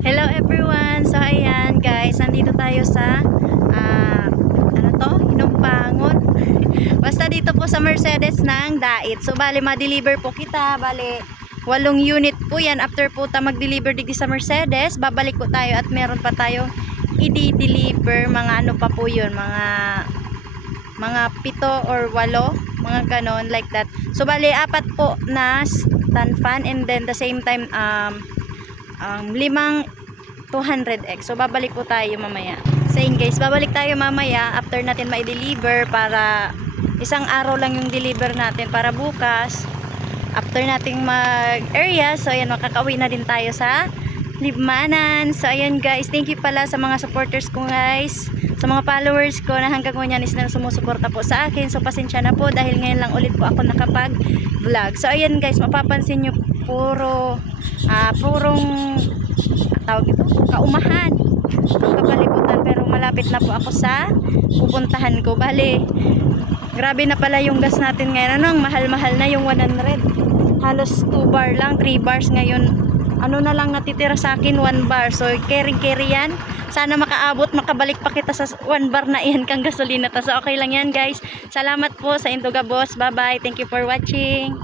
Hello everyone! So ayan guys, nandito tayo sa Hinumpangon. Basta dito po sa Mercedes ng Dait. So bali ma-deliver po kita, bali 8 unit po yan. After po ta mag-deliver dito sa Mercedes, babalik po tayo at meron pa tayong i-deliver mga ano pa po yun, mga 7 or 8, mga ganon like that. So bali 4 po na stand fan and then the same time 5 200x. So babalik po tayo mamaya. Saying guys, babalik tayo mamaya after natin ma-deliver, para isang araw lang yung deliver natin para bukas after nating mag-area. So ayan, makakauwi na din tayo sa Libmanan. So ayan guys, thank you pala sa mga supporters ko guys, sa mga followers ko na hanggang ngayon is na sumusuporta po sa akin. So pasensya na po dahil ngayon lang ulit po ako nakapag vlog. So ayan guys, mapapansin nyo purong tawag ito, kaumahan ang kapalibutan, pero malapit na po ako sa pupuntahan ko. Bali, grabe na pala yung gas natin ngayon. Mahal-mahal na yung 100. Halos 2 bar lang, 3 bars ngayon. Ano na lang natitira sa akin, 1 bar. So carry yan. Sana makaabot, makabalik pa kita sa 1 bar na yan kang gasolina. So okay lang yan guys. Salamat po sa Induga Boss. Bye bye. Thank you for watching.